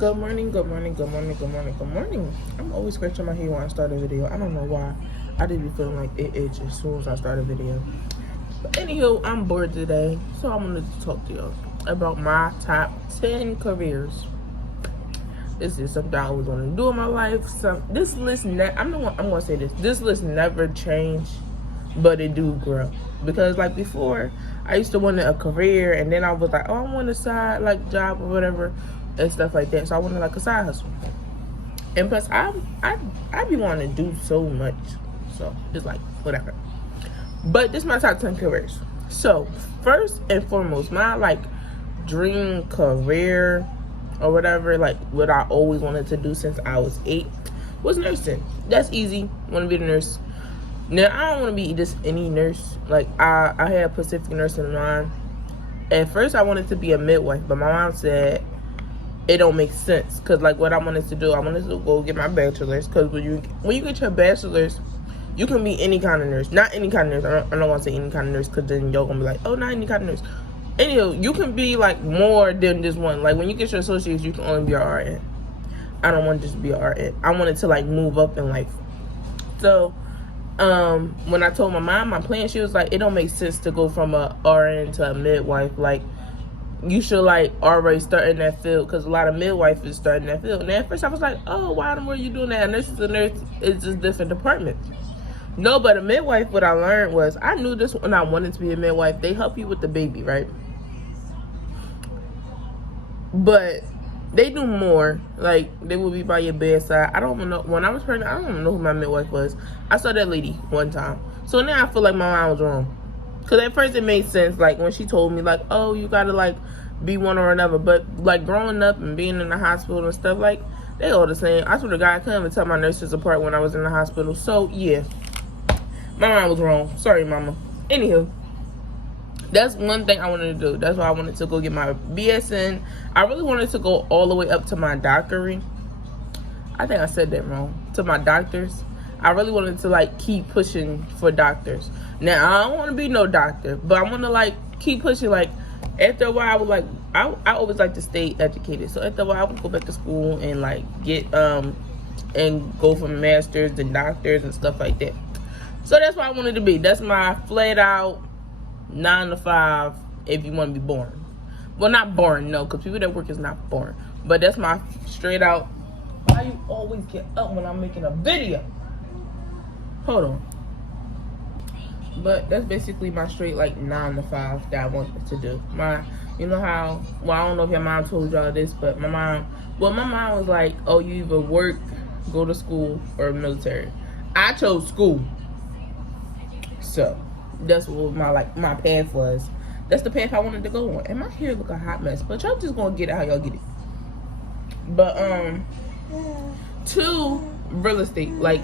Good morning, good morning, good morning, good morning, good morning. I'm always scratching my head when I start a video. I don't know why. I just be feeling like it itch as soon as I start a video. But anywho, I'm bored today, so I wanted to talk to y'all about my top 10 careers. This is something I always want to do in my life. This list, I'm gonna say this. This list never changed, but it do grow. Because like before, I used to want a career, and then I was like, oh, I want a side like job or whatever, and stuff like that. So I wanted like a side hustle. And plus, I be wanting to do so much, so it's like whatever. But this is my top 10 careers. So first and foremost, my like dream career or whatever, like what I always wanted to do since I was 8 was nursing. That's easy. Want to be a nurse. Now I don't want to be just any nurse. Like I had Pacific nursing in mind. At first I wanted to be a midwife, but my mom said it don't make sense, because like what I wanted to do, I wanted to go get my bachelor's, because when you get your bachelor's, you can be any kind of nurse. Not any kind of nurse. I don't want to say any kind of nurse, because then y'all gonna be like, oh, not any kind of nurse. Anyway, you can be like more than just one. Like when you get your associates, you can only be an RN. I don't want to just be an RN. I wanted to like move up in life. So when I told my mom my plan, she was like, it don't make sense to go from a RN to a midwife. Like you should like already start in that field, because a lot of midwives start in that field. And at first I was like, oh, why were you doing that? A nurse is a nurse. It's just different departments. No, but a midwife, what I learned was, I knew this when I wanted to be a midwife. They help you with the baby, right? But they do more. Like, they will be by your bedside. I don't know. When I was pregnant, I don't know who my midwife was. I saw that lady one time. So now I feel like my mom was wrong. Because at first it made sense. Like, when she told me, like, oh, you got to, like, be one or another. But, like, growing up and being in the hospital and stuff, like, they all the same. I swear to God, I couldn't even tell my nurses apart when I was in the hospital. So, yeah. My mom was wrong. Sorry, mama. Anywho, that's one thing I wanted to do. That's why I wanted to go get my BSN. I really wanted to go all the way up to my doctorate. I think I said that wrong. To my doctors. I really wanted to, like, keep pushing for doctors. Now, I don't want to be no doctor, but I want to, like, keep pushing. Like, after a while, I would, like, I always like to stay educated. So, after a while, I would go back to school and, like, get, and go for masters and doctors and stuff like that. So that's what I wanted to be. That's my flat out 9 to 5 if you want to be boring. Well, not boring, no, because people that work is not boring. But that's my straight out. Why you always get up when I'm making a video? Hold on. But that's basically my straight like 9 to 5 that I wanted to do. You know how, well, I don't know if your mom told y'all this, but my mom was like, oh, you either work, go to school, or military. I chose school. So that's what my path was. That's the path I wanted to go on. And my hair look a hot mess, but y'all just gonna get it how y'all get it. But 2, real estate. Like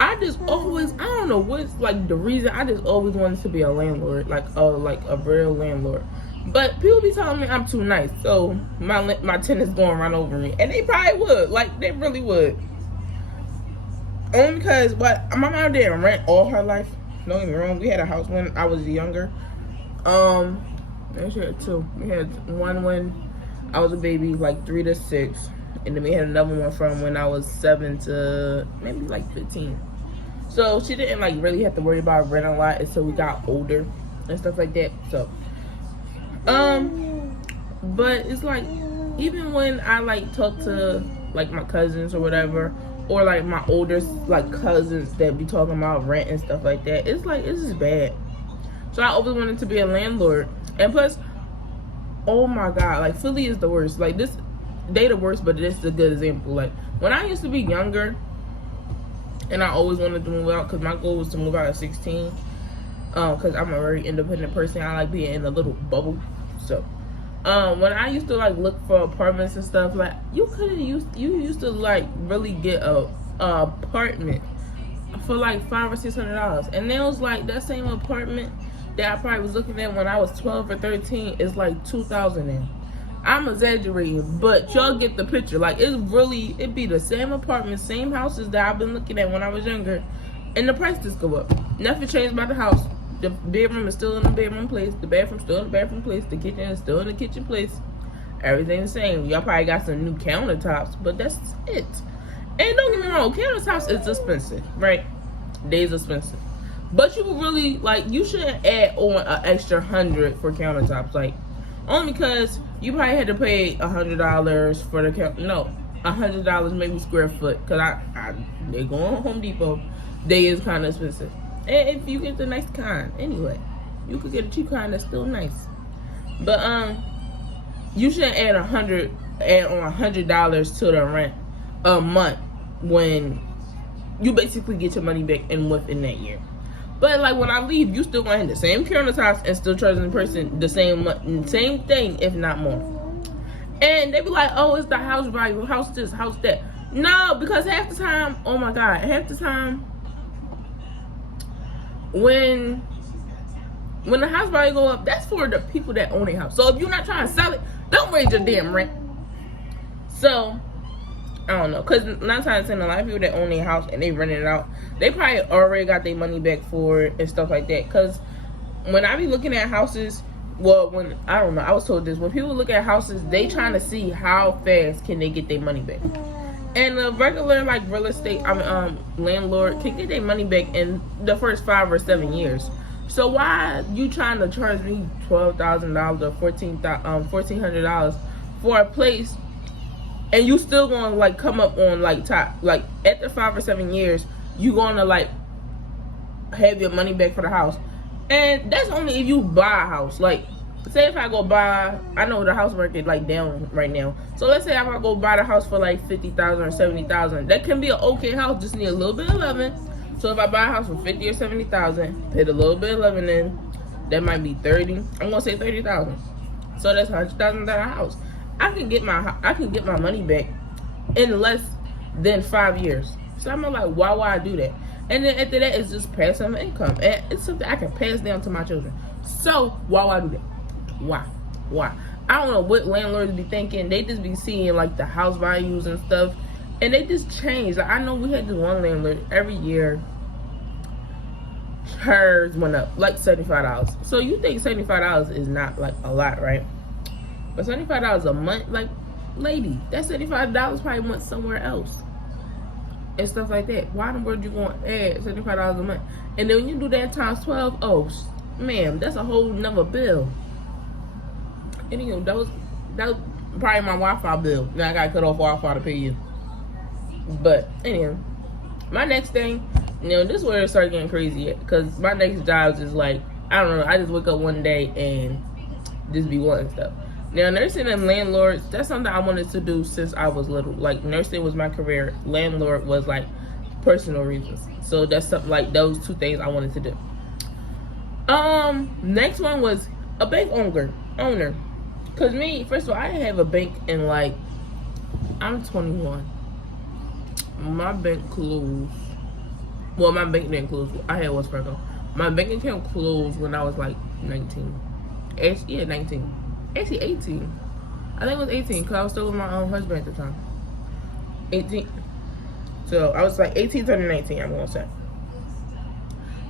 I don't know what's like the reason. I just always wanted to be a landlord, like a real landlord. But people be telling me I'm too nice, so my tenants gonna run over me, and they probably would. Like they really would. Only because my mom didn't rent all her life. Don't get me wrong, we had a house when I was younger. Actually had 2. We had one when I was a baby, like 3 to 6, and then we had another one from when I was 7 to maybe like 15. So she didn't like really have to worry about rent a lot until we got older and stuff like that. So, but it's like even when I like talk to like my cousins or whatever, or like my older like cousins that be talking about rent and stuff like that, it's like it's just bad. So I always wanted to be a landlord. And plus, oh my God, like Philly is the worst. Like they the worst, but this is a good example. Like when I used to be younger, and I always wanted to move out, because my goal was to move out at 16. Because I'm a very independent person. I like being in a little bubble. So when I used to like look for apartments and stuff, like you used to like really get a apartment for like $500 or $600, and then it was like that same apartment that I probably was looking at when I was 12 or 13 is like $2,000 now. I'm exaggerating, but y'all get the picture. Like it be the same apartment, same houses that I've been looking at when I was younger, and the price just go up. Nothing changed about the house. The bedroom is still in the bedroom place. The bathroom still in the bathroom place. The kitchen is still in the kitchen place. Everything the same. Y'all probably got some new countertops, but that's it. And don't get me wrong, countertops is expensive, right? They's expensive. But you really, like, you shouldn't add on an extra $100 for countertops. Like, only because you probably had to pay $100 for the no, $100 maybe square foot. Because they go on Home Depot. They is kind of expensive. And if you get the nice kind, anyway, you could get a cheap kind that's still nice. But, you shouldn't add on $100 to the rent a month when you basically get your money back within that year. But like when I leave, you still gonna have the same countertops and still charging the person the same thing, if not more. And they be like, oh, it's the house value, house this, house that. No, because half the time, oh my God, half the time when the house value go up, that's for the people that own a house. So if you're not trying to sell it, don't raise your damn rent. So I don't know, because 9 times out of 10, a lot of people that own their house and they rent it out, they probably already got their money back for it and stuff like that. Because when I be looking at houses, well, I don't know, I was told this, when people look at houses, they trying to see how fast can they get their money back. And a regular, like, real estate, landlord can get their money back in the first 5 or 7 years. So why you trying to charge me $12,000 or $1,400 for a place, and you still gonna like come up on like top, like after 5 or 7 years, you gonna like have your money back for the house? And that's only if you buy a house. Like, say if I go buy, I know the house market like down right now. So let's say if I go buy the house for like $50,000 or $70,000, that can be an okay house, just need a little bit of loving. So if I buy a house for $50,000 or $70,000, put a little bit of loving in, that might be $30,000. I'm gonna say $30,000. So that's $100,000 house. I can get my money back in less than 5 years. So I'm like, why would I do that? And then after that, it's just passive income, and it's something I can pass down to my children. So why would I do that? Why? I don't know what landlords be thinking. They just be seeing like the house values and stuff, and they just change. Like, I know we had this one landlord every year. Hers went up like $75. So you think $75 is not like a lot, right? But $75 a month, like, lady, that $75 probably went somewhere else and stuff like that. Why in the world you gonna add $75 a month? And then when you do that times 12, oh, ma'am, that's a whole nother bill. And you know, that was probably my Wi-Fi bill. Now I gotta cut off Wi-Fi to pay you. But anyway, my next thing, you know, this is where it started getting crazy at, because my next job is like, I don't know, I just wake up one day and just be wanting stuff. Now, nursing and landlords, that's something I wanted to do since I was little. Like, nursing was my career. Landlord was, like, personal reasons. So, that's something, like, those two things I wanted to do. Next one was a bank owner. Because me, first of all, I didn't have a bank in, like, I'm 21. My bank closed. Well, my bank didn't close. I had Wells Fargo. My bank account closed when I was, like, 19. Yeah, 19. Actually 18. I think it was 18 because I was still with my own husband at the time. 18. So I was like 18 turning 19, I'm gonna say.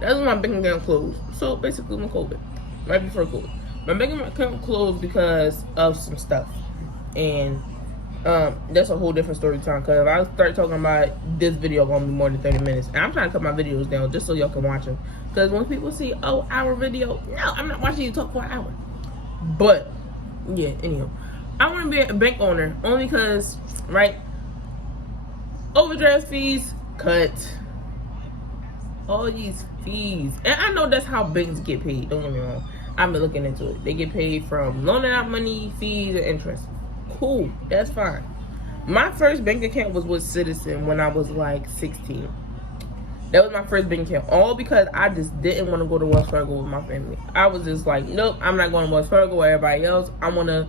That was when my bank account closed. So basically when COVID. Right before COVID. My bank account closed because of some stuff. And that's a whole different story time, because if I start talking about this video, gonna be more than 30 minutes. And I'm trying to cut my videos down just so y'all can watch them. Because when people see, oh, hour video, no, I'm not watching you talk for an hour. But yeah, anyhow, I want to be a bank owner only because, right, overdraft fees, cut, all these fees. And I know that's how banks get paid, don't get me wrong. I've been looking into it. They get paid from loaning out money, fees, and interest. Cool, that's fine. My first bank account was with Citizen when I was like 16. That was my first bank account, all because I just didn't want to go to Wells Fargo with my family. I was just like, nope, I'm not going to Wells Fargo with everybody else. I want to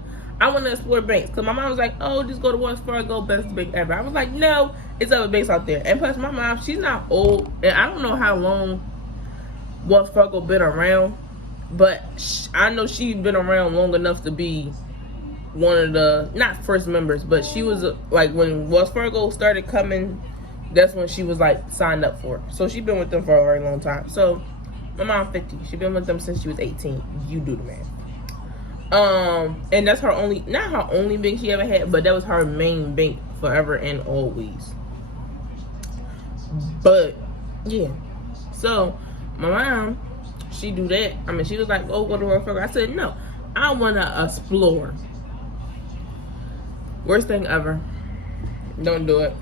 explore banks. Because my mom was like, oh, just go to Wells Fargo, best bank ever. I was like, no, it's other banks out there. And plus, my mom, she's not old, and I don't know how long Wells Fargo been around, but I know she's been around long enough to be one of the, not first members, but she was like, when Wells Fargo started coming, that's when she was like signed up for it. So she's been with them for a very long time. So my mom 50. She's been with them since she was 18. You do the math. And that's her only, not her only bank she ever had, but that was her main bank forever and always. But yeah, so my mom, she do that. I mean, she was like, "Oh, go to Wells Fargo." I said, "No, I wanna explore." Worst thing ever. Don't do it.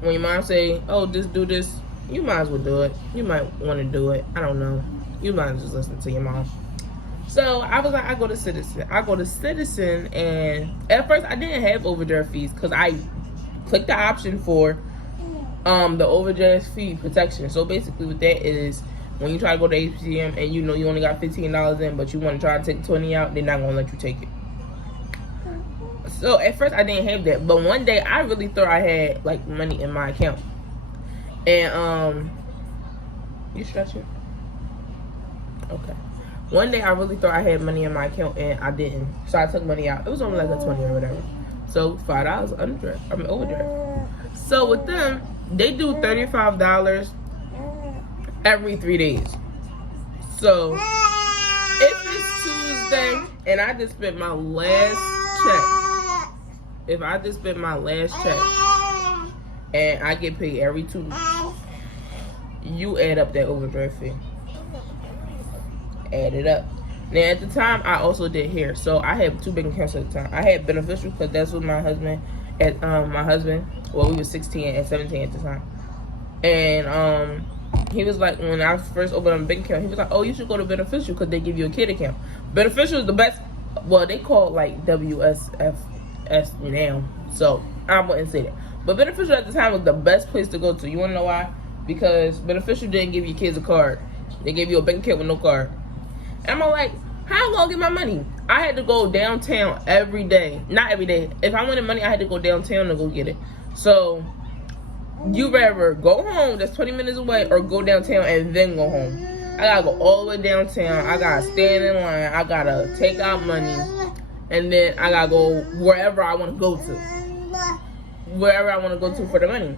When your mom say, "Oh, just do this," you might as well do it. You might want to do it. I don't know. You might just listen to your mom. So I was like, I go to Citizen, and at first I didn't have overdraft fees because I clicked the option for the overdraft fee protection. So basically what that is, when you try to go to ATM and you know you only got $15 in, but you want to try to take 20 out, they're not going to let you take it. So at first I didn't have that, but one day I really thought I had like money in my account. And you stretching? Okay. One day I really thought I had money in my account and I didn't. So I took money out. It was only like a 20 or whatever. So $5 overdraft. So with them, they do $35 every 3 days. So if it's Tuesday and I just spent my last check, if I just spent my last check and I get paid every 2 weeks, you add up that overdraft fee. Add it up. Now at the time I also did hair, so I had 2 bank accounts at the time. I had Beneficial because that's what my husband, well, we were 16 and 17 at the time, and he was like, when I first opened a bank account, he was like, "Oh, you should go to Beneficial because they give you a kid account." Beneficial is the best. Well, they call it like WSFS now, so I wouldn't say that, but Beneficial at the time was the best place to go to. You want to know why? Because Beneficial didn't give your kids a card. They gave you a bank account with no card. And I'm like, how am I gonna get my money? I had to go downtown every day. Not every day. If I wanted money, I had to go downtown to go get it. So you rather go home that's 20 minutes away or go downtown and then go home. I gotta go all the way downtown. I gotta stand in line. I gotta take out money. And then I gotta go wherever I wanna go to. Wherever I wanna go to for the money.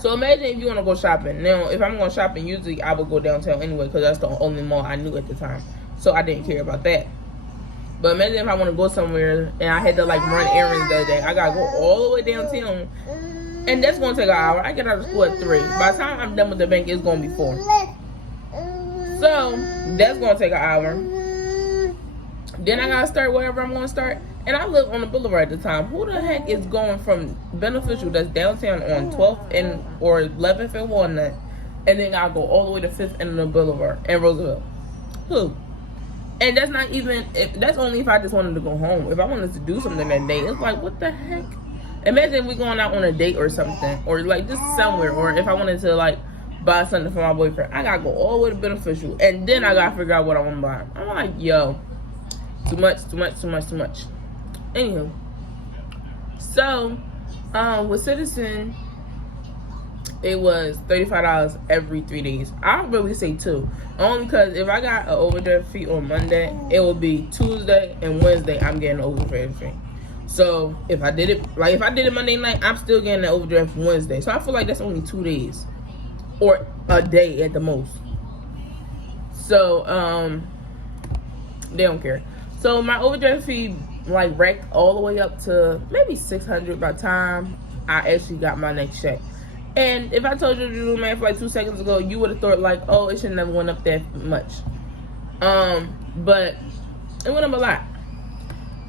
So imagine if you want to go shopping. Now, if I'm going shopping, usually I would go downtown anyway because that's the only mall I knew at the time. So I didn't care about that. But imagine if I want to go somewhere and I had to like run errands that day. I got to go all the way downtown. And that's going to take an hour. I get out of school at 3. By the time I'm done with the bank, it's going to be 4. So that's going to take an hour. Then I got to start wherever I'm going to start. And I live on the boulevard at the time. Who the heck is going from Beneficial that's downtown on 12th or 11th and Walnut, and then I'll go all the way to 5th and the boulevard and Roosevelt? Who? And that's not even, that's only if I just wanted to go home. If I wanted to do something that day, it's like, what the heck? Imagine if we going out on a date or something, or like just somewhere, or if I wanted to like buy something for my boyfriend, I gotta go all the way to Beneficial, and then I gotta figure out what I want to buy. I'm like, yo, too much. Anywho, so with Citizen, it was $35 every 3 days. I don't really say 2, only because if I got an overdraft fee on Monday, it will be Tuesday and Wednesday I'm getting an overdraft fee. So if I did it Monday night, I'm still getting an overdraft Wednesday. So I feel like that's only 2 days or a day at the most. So they don't care. So my overdraft fee like racked all the way up to maybe $600 by the time I actually got my next check. And if I told you to do the math like 2 seconds ago, you would have thought like, oh, it should never went up that much. But it went up a lot.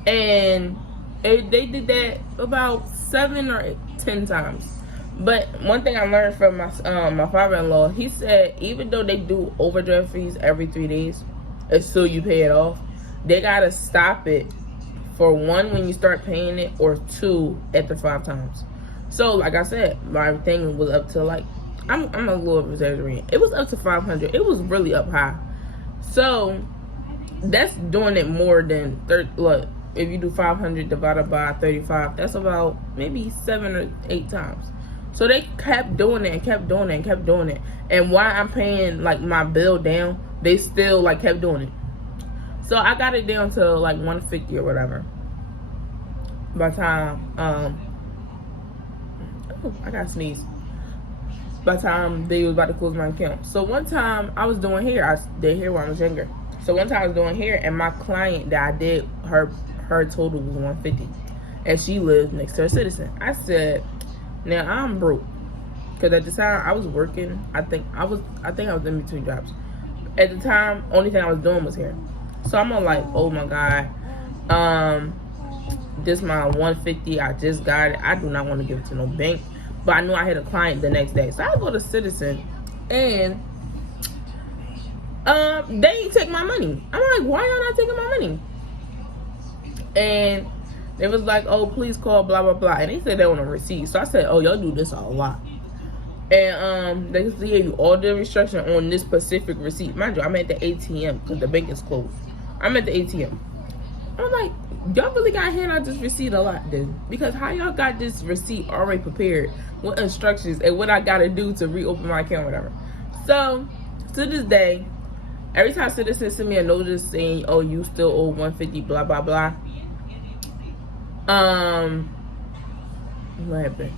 And they did that about 7 or 10 times. But one thing I learned from my father-in-law, he said even though they do overdraft fees every 3 days, until you pay it off, they gotta stop it for 1 when you start paying it, or 2 after 5 times. So like I said, my thing was up to like, I'm a little exaggerating. It was up to 500. It was really up high. So that's doing it more than 30. Look, if you do 500 divided by 35, that's about maybe 7 or 8 times. So they kept doing it and kept doing it and kept doing it. And while I'm paying like my bill down, they still like kept doing it. So I got it down to like 150 or whatever. By the time, I got sneezed. By the time they was about to close my account. So one time I was doing hair. I did hair when I was younger. So one time I was doing hair, and my client that I did her total was 150, and she lived next to a Citizen. I said, now I'm broke, because at the time I was working. I think I was in between jobs. At the time, only thing I was doing was hair. So I'm like, oh my God, this my 150. I just got it. I do not want to give it to no bank, but I knew I had a client the next day, so I go to Citizen, and they ain't take my money. I'm like, why y'all not taking my money? And they was like, oh, please call blah blah blah, and they said they want a receipt. So I said, oh, y'all do this a lot. And they gave you all the restriction on this specific receipt. Mind you, I'm at the ATM because the bank is closed. I'm at the ATM. I'm like, y'all really gotta hand out this receipt a lot then, because how y'all got this receipt already prepared with instructions and what I gotta do to reopen my account, whatever. So to this day, every time Citizen send me a notice saying, oh, you still owe 150, blah blah blah, what happened?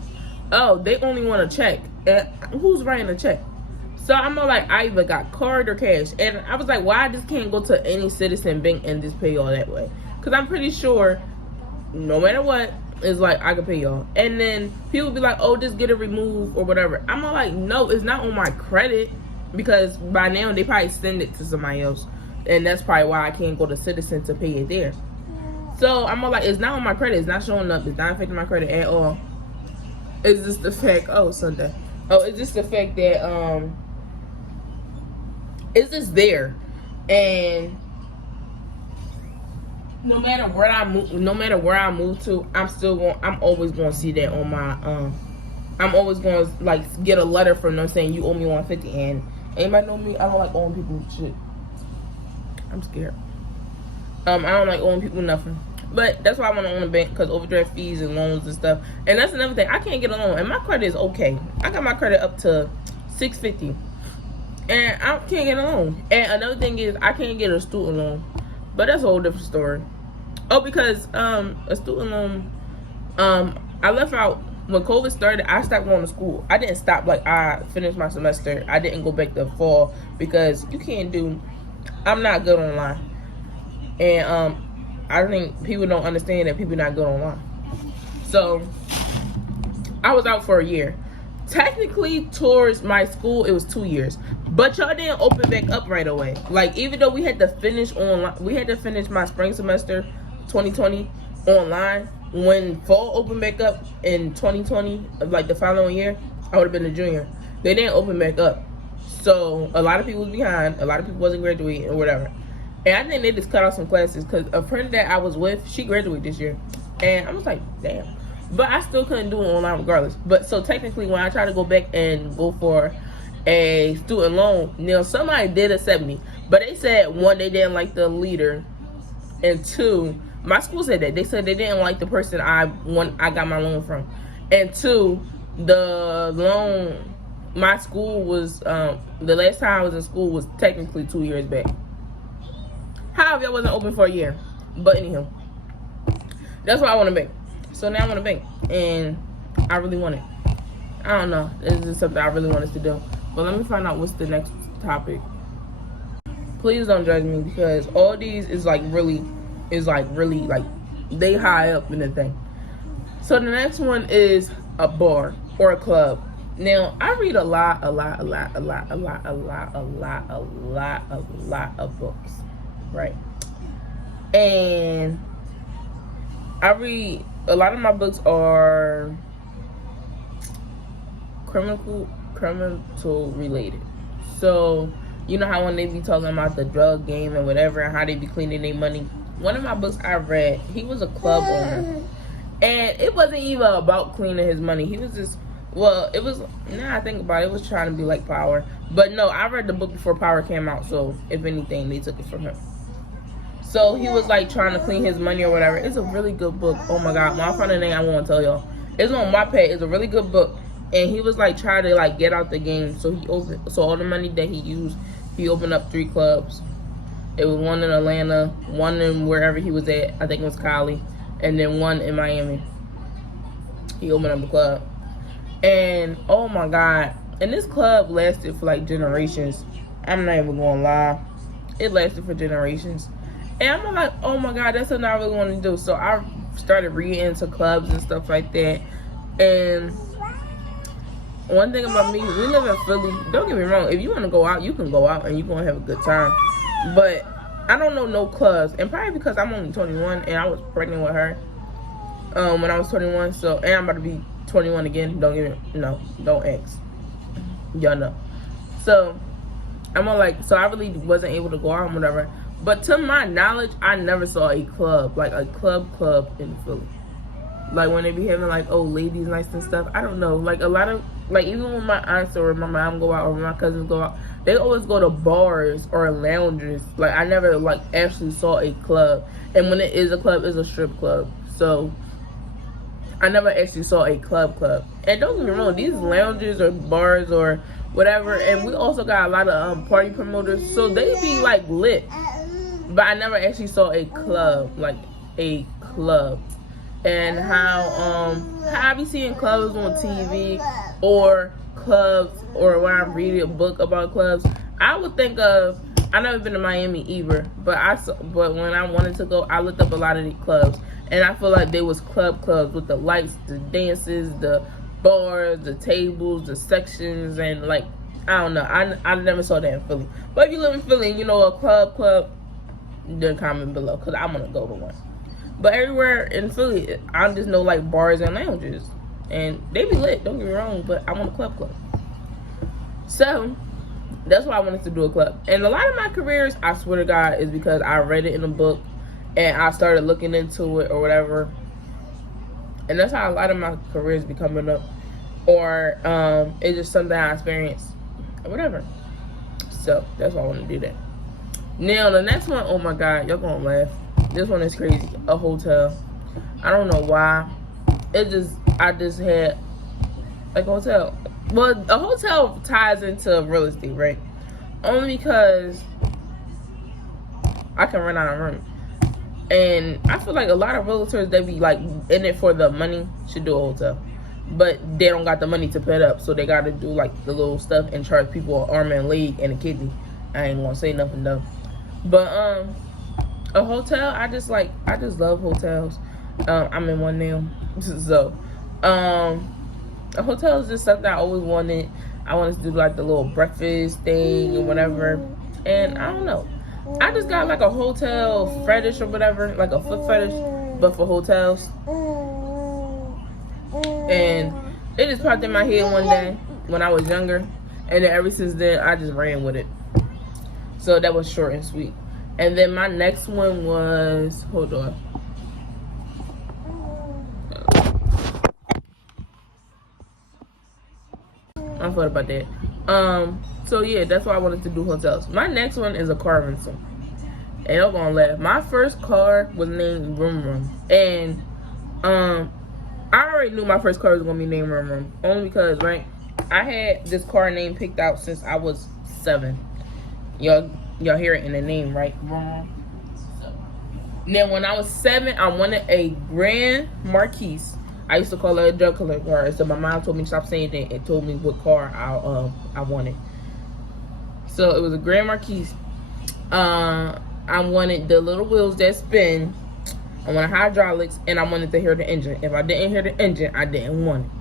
Oh, they only want a check. And who's writing a check? So I'm like, I either got card or cash. And I was like, why I just can't go to any Citizen bank and just pay y'all that way? Because I'm pretty sure, no matter what, it's like, I can pay y'all. And then people be like, oh, just get it removed or whatever. I'm like, no, it's not on my credit. Because by now, they probably send it to somebody else. And that's probably why I can't go to Citizen to pay it there. So I'm like, it's not on my credit. It's not showing up. It's not affecting my credit at all. It's just the fact, oh, Sunday. Oh, it's just the fact that, it's just there. And no matter where I move to, I'm always going to see that on my, I'm always going to, like, get a letter from them saying you owe me 150. And anybody know me? I don't like owing people shit. I'm scared. I don't like owing people nothing. But that's why I want to own a bank, because overdraft fees and loans and stuff. And that's another thing. I can't get a loan. And my credit is okay. I got my credit up to 650. And I can't get a loan. And another thing is, I can't get a student loan. But that's a whole different story. Oh, because a student loan, I left out when COVID started. I stopped going to school. I didn't stop. Like, I finished my semester. I didn't go back to fall, because you can't do, I'm not good online. And I think people don't understand that people not good online. So I was out for a year. Technically, towards my school, it was 2 years. But y'all didn't open back up right away. Like, even though we had to finish online, we had to finish my spring semester 2020 online. When fall opened back up in 2020, like the following year, I would have been a junior. They didn't open back up. So a lot of people was behind. A lot of people wasn't graduating or whatever. And I think they just cut off some classes, because a friend that I was with, she graduated this year. And I was like, damn. But I still couldn't do it online regardless. But so technically, when I tried to go back and go for a student loan, now somebody did accept me. But they said, one, they didn't like the leader. And two, my school said that. They said they didn't like the person I got my loan from. And two, the loan, my school was, the last time I was in school was technically 2 years back. However, it wasn't open for a year. But anyhow, that's why I want a bank. So now I want a bank, and I really want it. I don't know. This is something I really want us to do. But let me find out what's the next topic. Please don't judge me, because all these is really they high up in the thing. So the next one is a bar or a club. Now, I read a lot of books. Right. And I read, a lot of my books are criminal related. So, you know how when they be talking about the drug game and whatever, and how they be cleaning their money. One of my books I read, he was a club owner. And it wasn't even about cleaning his money. He was just, well, it was, now I think about it, it was trying to be like Power. But no, I read the book before Power came out, so if anything, they took it from him. So he was like trying to clean his money or whatever. It's a really good book. Oh my God, when I find the name, I won't tell y'all. It's on my page. It's a really good book. And he was like trying to like get out the game. So so all the money that he used, he opened up 3 clubs. It was one in Atlanta, one in wherever he was at, I think it was Cali, and then one in Miami. He opened up the club. And oh my God, and this club lasted for like generations. I'm not even gonna lie. it lasted for generations. And I'm like, oh my God, that's something I really want to do. So I started reading into clubs and stuff like that. And one thing about me, we live in Philly. Don't get me wrong. If you want to go out, you can go out and you're going to have a good time. But I don't know no clubs. And probably because I'm only 21 and I was pregnant with her when I was 21. So, and I'm about to be 21 again. Don't ask. Y'all know. So, I'm all like, so I really wasn't able to go out and whatever. But to my knowledge, I never saw a club, like a club in Philly. Like when they be having like old ladies nights and stuff. I don't know. Like a lot of, like even when my aunts or my mom go out or my cousins go out, they always go to bars or lounges. Like I never like actually saw a club. And when it is a club, it's a strip club. So I never actually saw a club. And don't get me wrong, these lounges or bars or whatever, and we also got a lot of party promoters, so they be like lit. But I never actually saw a club, like a club. And how I be seeing clubs on TV or clubs, or when I'm reading a book about clubs, I would think of, I've never been to Miami either, but when I wanted to go, I looked up a lot of these clubs, and I feel like they was clubs with the lights, the dances, the bars, the tables, the sections, and like, I don't know, I never saw that in Philly. But if you live in Philly and you know a club, then comment below, because I want to go to one. But everywhere in Philly, I just know like bars and lounges, and they be lit, don't get me wrong, but I want a club. So that's why I wanted to do a club. And a lot of my careers, I swear to God, is because I read it in a book and I started looking into it or whatever. And that's how a lot of my careers be coming up, or it's just something I experienced or whatever. So that's why I want to do that. Now the next one, oh my God, y'all gonna laugh. This one is crazy. A hotel. I don't know why. I just had like a hotel. Well, a hotel ties into real estate, right? Only because I can rent out a room. And I feel like a lot of realtors, they be like in it for the money, should do a hotel. But they don't got the money to pay it up, so they got to do like the little stuff and charge people an arm and a leg and a kidney. I ain't gonna say nothing though. But a hotel, I just love hotels. I'm in one now. So a hotel is just something I always wanted. I wanted to do like the little breakfast thing and whatever. And I don't know, I just got like a hotel fetish or whatever, like a foot fetish, but for hotels. And it just popped in my head one day when I was younger, and then ever since then I just ran with it. So that was short and sweet. And then my next one was, hold on, I thought about that. So yeah, that's why I wanted to do hotels. My next one is a car rental. And I'm gonna laugh. My first car was named Vroom Vroom. And I already knew my first car was gonna be named Vroom Vroom. Only because, right, I had this car name picked out since I was 7. Y'all hear it in the name, right? Vroom Vroom. So, then when I was 7, I wanted a Grand Marquis. I used to call it a drug collector car. So my mom told me to stop saying that and told me what car I wanted. So it was a Grand Marquis. I wanted the little wheels that spin. I wanted hydraulics, and I wanted to hear the engine. If I didn't hear the engine, I didn't want it.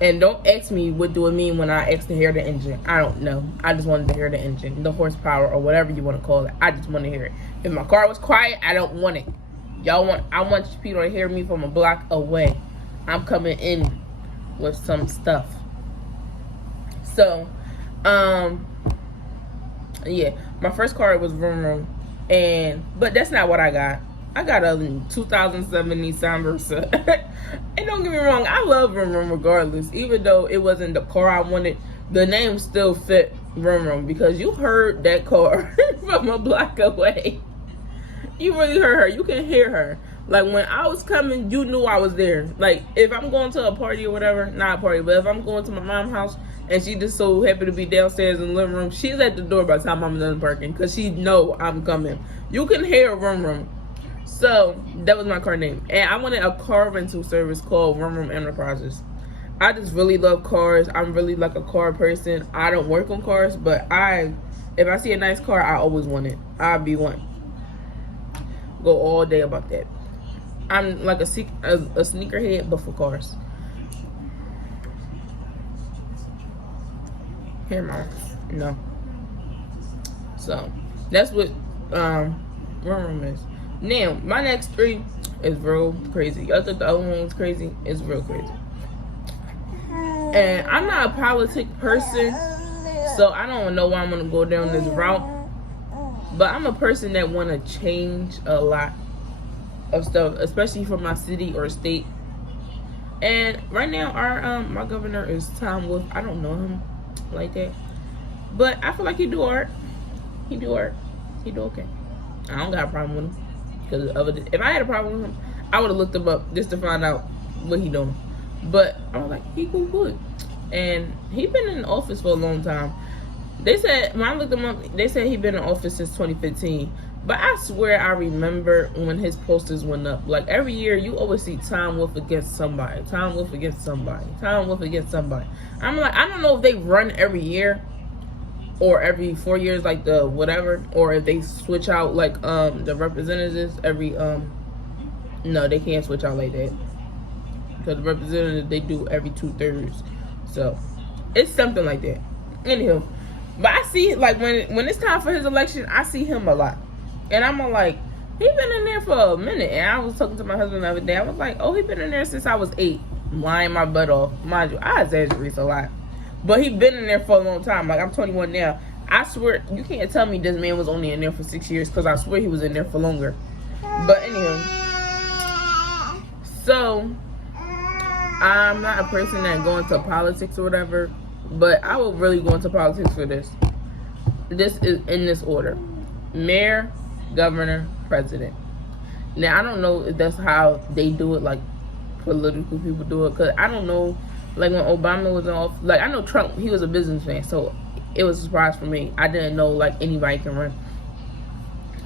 And don't ask me what do it mean when I asked to hear the engine. I don't know. I just wanted to hear the engine, the horsepower, or whatever you want to call it. I just want to hear it. If my car was quiet, I don't want it. I want people to hear me from a block away. I'm coming in with some stuff. So, yeah, my first car was Vroom Vroom, but that's not what I got. I got a 2007 Nissan Versa. And don't get me wrong, I love Vroom Vroom regardless. Even though it wasn't the car I wanted, the name still fit Vroom Vroom because you heard that car from a block away. You really heard her. You can hear her. Like when I was coming, you knew I was there. Like if I'm going to a party or whatever, not a party, but if I'm going to my mom's house and she just so happy to be downstairs in the living room, she's at the door by the time I'm done parking because she know I'm coming. You can hear Vroom Vroom. So that was my car name. And I wanted a car rental service called Vroom Vroom Enterprises. I just really love cars. I'm really like a car person. I don't work on cars, but if I see a nice car, I always want it. I'll be one. Go all day about that. I'm like a sneakerhead, but for cars. Here, Mom. No. So that's what room is. Now, my next 3 is real crazy. I thought the other one was crazy. It's real crazy. And I'm not a politic person, so I don't know why I'm gonna go down this route. But I'm a person that wanna change a lot of stuff, especially for my city or state. And right now, our my governor is Tom Wolf. I don't know him like that, but I feel like he do art. He do art. He do okay. I don't got a problem with him. Because if I had a problem with him, I would have looked him up just to find out what he doing. But I was like, he good. And he been in office for a long time. They said, when I looked him up, they said he been in office since 2015. But I swear I remember when his posters went up. Like every year, you always see Tom Wolf against somebody. Tom Wolf against somebody. Tom Wolf against somebody. I'm like, I don't know if they run every year or every 4 years, like the whatever, or if they switch out like the representatives every no, they can't switch out like that. Because the representatives, they do every 2/3. So it's something like that. Anywho, but I see like when it's time for his election, I see him a lot. And I'm like, he been in there for a minute. And I was talking to my husband the other day. I was like, oh, he been in there since I was 8. Lying my butt off. Mind you, I exaggerate a lot. But he been in there for a long time. Like, I'm 21 now. I swear, you can't tell me this man was only in there for 6 years. Because I swear he was in there for longer. But anyway. So, I'm not a person that go into politics or whatever. But I will really go into politics for this. This is in this order. Mayor, governor, president. Now, I don't know if that's how they do it, like political people do it, because I don't know, like when Obama was in office, like I know Trump, he was a businessman, so it was a surprise for me. I didn't know like anybody can run.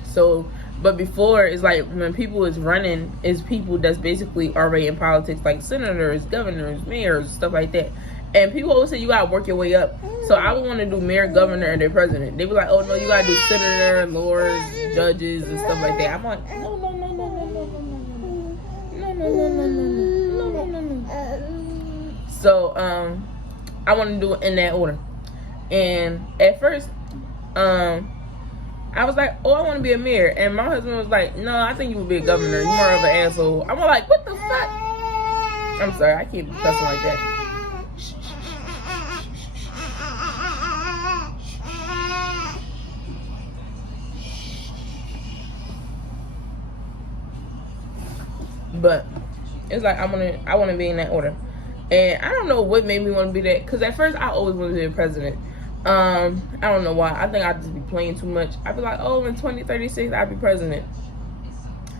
So, but before, it's like when people is running, it's people that's basically already in politics, like senators, governors, mayors, stuff like that. And people always say you gotta work your way up. So I would want to do mayor, governor, and then president. They be like, oh no, you gotta do senator, lords, judges, and stuff like that. I'm like, no. So I want to do it in that order. And at first, I was like, oh, I want to be a mayor. And my husband was like, no, I think you would be a governor. You're more of an asshole. I'm like, what the fuck? I'm sorry, I keep cussing like that. But it's like I want to be in that order, and I don't know what made me want to be that. Cause at first I always wanted to be a president. I don't know why. I think I just be playing too much. I'd be like, oh, in 2036 I'll be president.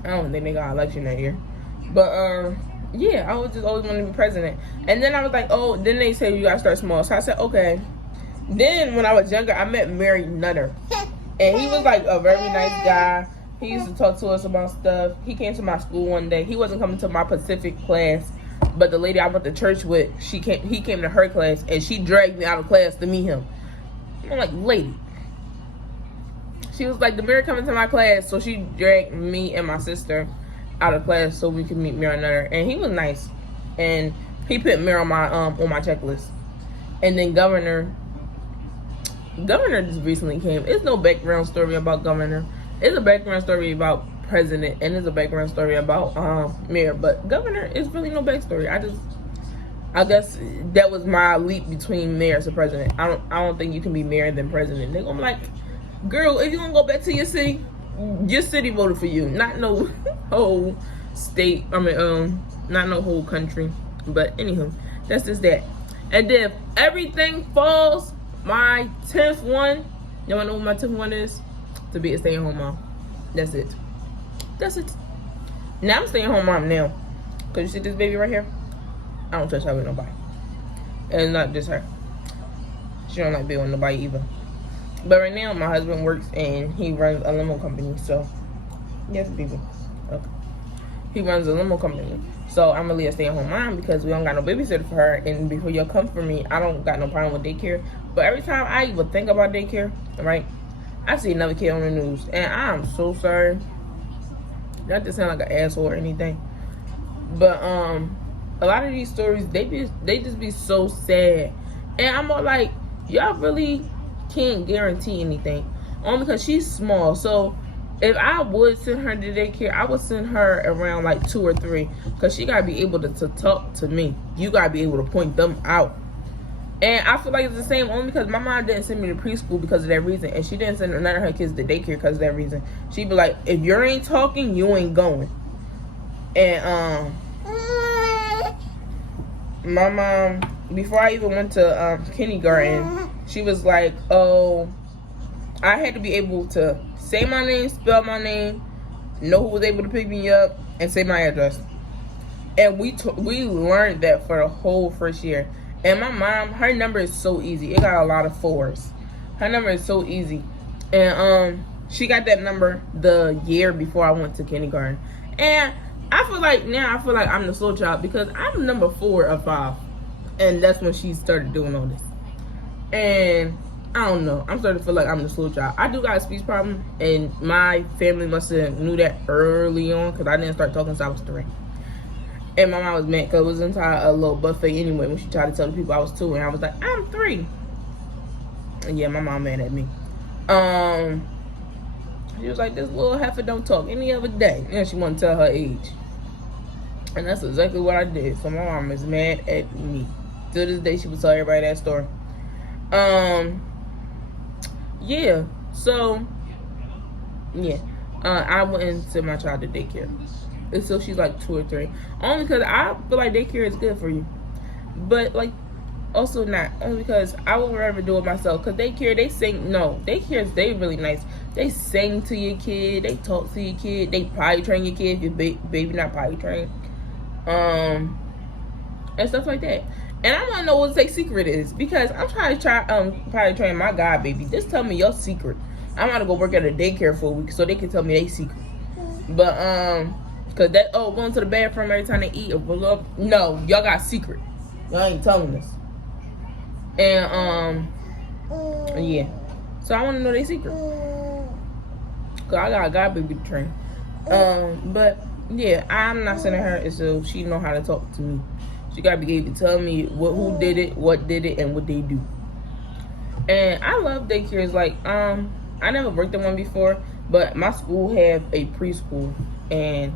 I don't think they got an election that year, but yeah, I was just always wanted to be president. And then I was like, oh, then they say you gotta start small. So I said, okay. Then when I was younger, I met Mary Nutter, and he was like a very nice guy. He used to talk to us about stuff. He came to my school one day. He wasn't coming to my Pacific class, but the lady I went to church with, he came to her class, and she dragged me out of class to meet him. I'm like, lady. She was like, the mayor coming to my class, so she dragged me and my sister out of class so we could meet Mayor Nutter. And he was nice, and he put mayor on my checklist. And then governor just recently came. It's no background story about governor. It's a background story about president, and it's a background story about mayor. But governor is really no backstory. I guess that was my leap between mayor to president. I don't think you can be mayor and then president. They're gonna be like, girl, if you gonna go back to your city voted for you, not no whole state. I mean, not no whole country. But anywho, that's just that. And then if everything falls, my 10th one. You wanna know what my 10th one is? To be a stay-at-home mom. That's it. Now I'm stay-at-home mom now. Cause you see this baby right here? I don't trust her with nobody. And not just her. She don't like being with nobody either. But right now my husband works and he runs a limo company. So yes, baby. Okay. He runs a limo company. So I'm really a stay-at-home mom because we don't got no babysitter for her. And before y'all come for me, I don't got no problem with daycare. But every time I even think about daycare, right, I see another kid on the news. And I'm so sorry. Not to sound like an asshole or anything. But a lot of these stories, they just be so sad. And I'm all like, y'all really can't guarantee anything. Only because she's small. So if I would send her to daycare, I would send her around like 2 or 3. Because she got to be able to talk to me. You got to be able to point them out. And I feel like it's the same only because my mom didn't send me to preschool because of that reason. And she didn't send none of her kids to daycare because of that reason. She'd be like, if you ain't talking, you ain't going. And my mom, before I even went to kindergarten, she was like, oh, I had to be able to say my name, spell my name, know who was able to pick me up, and say my address. And we learned that for the whole first year. And my mom, her number is so easy. It got a lot of 4s. Her number is so easy. And she got that number the year before I went to kindergarten. And I feel like I'm the slow child because I'm number 4 of 5. And that's when she started doing all this. And I don't know. I'm starting to feel like I'm the slow child. I do got a speech problem. And my family must have knew that early on because I didn't start talking since I was 3. And my mom was mad because it was inside a little buffet anyway when she tried to tell the people I was 2. And I was like, I'm 3. And yeah, my mom mad at me. She was like, this little heifer don't talk any other day. And she wanted to tell her age. And that's exactly what I did. So my mom is mad at me. To this day, she would tell everybody that story. Yeah. So, yeah. I went into my child to daycare. Until she's like 2 or 3. Only because I feel like daycare is good for you. But like also not. Only because I would rather do it myself. Because daycare, they sing. No, daycare, they really nice. They sing to your kid. They talk to your kid. They potty train your kid if your baby not potty trained. And stuff like that. And I want to know what their secret is. Because I'm trying to potty train my god baby. Just tell me your secret. I'm going to go work at a daycare for a week so they can tell me their secret. But cause going to the bathroom every time they eat or pull up. No, y'all got secret. Y'all ain't telling us. And yeah. So I want to know their secret. Cause I got a god baby to train. But yeah, I'm not sending her so she know how to talk to me. She gotta be able to tell me who did it, what did it, and what they do. And I love daycares. Like I never worked in one before, but my school have a preschool and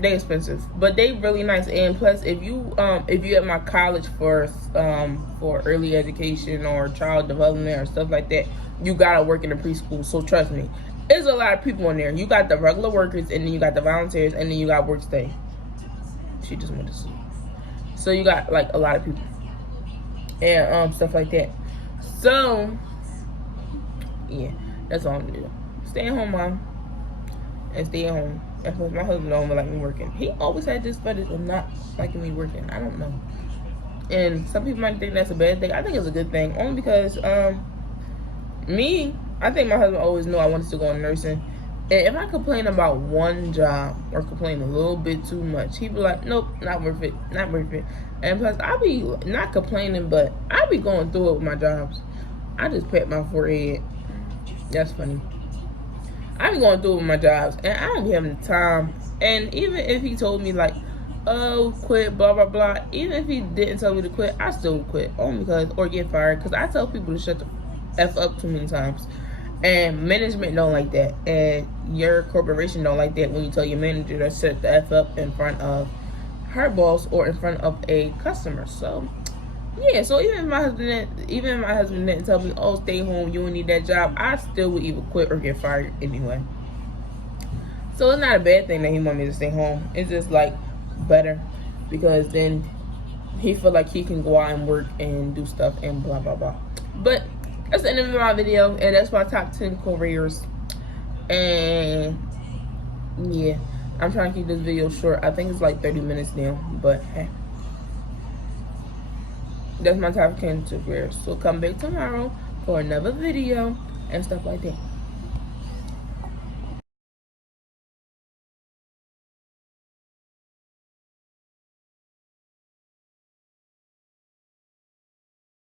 they expensive, but they really nice. And plus, if you at my college for early education or child development or stuff like that, you gotta work in a preschool. So trust me, there's a lot of people in there. You got the regular workers, and then you got the volunteers, and then you got work stay. She just went to sleep. So you got like a lot of people and stuff like that. So yeah, that's all I'm gonna do. Stay at home, mom, and stay at home. Because my husband don't like me working. He always had this fetish of not liking me working. I don't know. And some people might think that's a bad thing. I think it's a good thing. Only because I think my husband always knew I wanted to go in nursing. And if I complain about one job or complain a little bit too much, he'd be like, nope, not worth it. Not worth it. And plus, I be not complaining, but I be going through it with my jobs. I just pat my forehead. That's funny. I be going through with my jobs, and I don't be having the time. And even if he told me, like, oh, quit, blah, blah, blah, even if he didn't tell me to quit, I still would quit. Only because, or get fired. Because I tell people to shut the F up too many times. And management don't like that. And your corporation don't like that when you tell your manager to shut the F up in front of her boss or in front of a customer. So, yeah, so even if my husband didn't tell me, oh, stay home, you don't need that job, I still would either quit or get fired anyway. So it's not a bad thing that he want me to stay home. It's just like better because then he feel like he can go out and work and do stuff and blah blah blah. But that's the end of my video, and that's my top 10 careers. And yeah, I'm trying to keep this video short. I think it's like 30 minutes now, but hey. That's my top 10 careers. So come back tomorrow for another video and stuff like that.